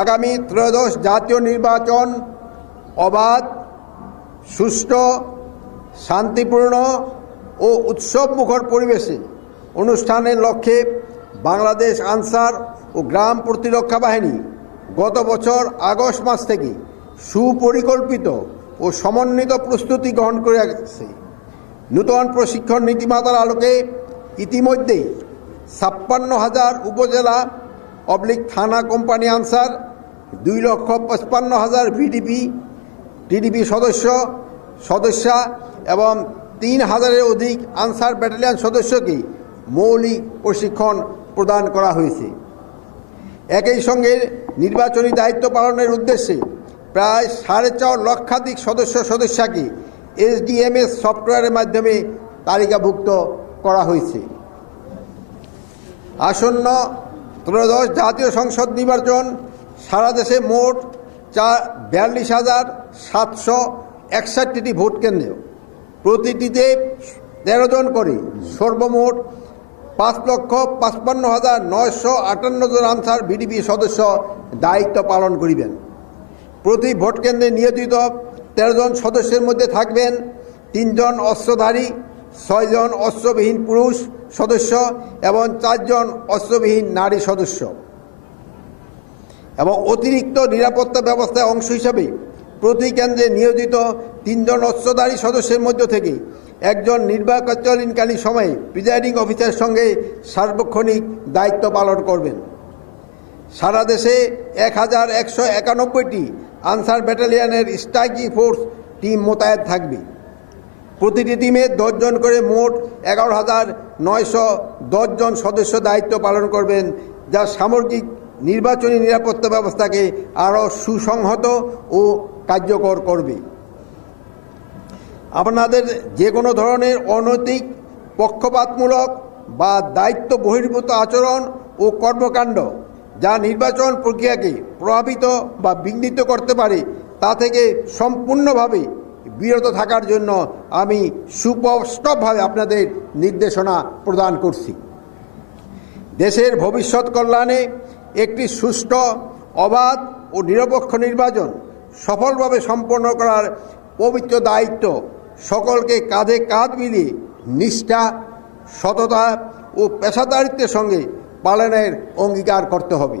আগামী ত্রয়োদশ জাতীয় নির্বাচন অবাধ, সুষ্ঠু, শান্তিপূর্ণ ও উৎসবমুখর পরিবেশে অনুষ্ঠানের লক্ষ্যে বাংলাদেশ আনসার ও গ্রাম প্রতিরক্ষা বাহিনী গত বছর আগস্ট মাস থেকে সুপরিকল্পিত ও সমন্বিত প্রস্তুতি গ্রহণ করে আসছে। নূতন প্রশিক্ষণ নীতিমালার আলোকে ইতিমধ্যে ৫৬,০০০ উপজেলা থানা কোম্পানি আনসার, ২,৫৫,০০০ টিডিপি সদস্যা এবং ৩,০০০-এর অধিক আনসার ব্যাটালিয়ন সদস্যকে মৌলিক প্রশিক্ষণ প্রদান করা হয়েছে। একই সঙ্গে নির্বাচনী দায়িত্ব পালনের উদ্দেশ্যে প্রায় ৪.৫ লক্ষাধিক সদস্যকে SDMS সফটওয়্যারের মাধ্যমে তালিকাভুক্ত করা হয়েছে। আসন্ন ত্রয়োদশ জাতীয় সংসদ নির্বাচন সারা দেশে মোট ৪২,৭61টি ভোট কেন্দ্র, প্রতিটিতে ১৩ জন করে সর্বমোট ৫,৫৫,৯৫৮ জন আনসার ভিডিপি সদস্য দায়িত্ব পালন করিবেন। প্রতি ভোট কেন্দ্রে নিয়োজিত ১৩ জন সদস্যের মধ্যে থাকবেন ৩ জন অস্ত্রধারী, ৬ জন অস্ত্রবিহীন পুরুষ সদস্য এবং ৪ জন অস্ত্রবিহীন নারী সদস্য। এবং অতিরিক্ত নিরাপত্তা ব্যবস্থার অংশ হিসাবে প্রতি কেন্দ্রে নিয়োজিত ৩ জন অস্ত্রধারী সদস্যের মধ্য থেকে একজন নির্বাচনকালীন সময়ে প্রিজাইডিং অফিসারের সঙ্গে সার্বক্ষণিক দায়িত্ব পালন করবেন। সারা দেশে ১,১৯১টি আনসার ব্যাটালিয়নের স্ট্রাইকিং ফোর্স টিম মোতায়েন থাকবে। প্রতিটি টিমে ১০ জন করে মোট ১১,৯১০ জন সদস্য দায়িত্ব পালন করবেন, যা সামগ্রিক নির্বাচনী নিরাপত্তা ব্যবস্থাকে আরও সুসংহত ও কার্যকর করবে। আপনাদের যে কোনো ধরনের অনৈতিক, পক্ষপাতমূলক বা দায়িত্ব বহির্ভূত আচরণ ও কর্মকাণ্ড যা নির্বাচন প্রক্রিয়াকে প্রভাবিত বা বিঘ্নিত করতে পারে তা থেকে সম্পূর্ণভাবে বিরত থাকার জন্য আমি সুস্পষ্টভাবে আপনাদের নির্দেশনা প্রদান করছি। দেশের ভবিষ্যৎ কল্যাণে একটি সুষ্ঠু, অবাধ ও নিরপেক্ষ নির্বাচন সফলভাবে সম্পন্ন করার পবিত্র দায়িত্ব সকলকে কাঁধে কাঁধ মিলিয়ে নিষ্ঠা, সততা ও পেশাদারিত্বের সঙ্গে পালনের অঙ্গীকার করতে হবে।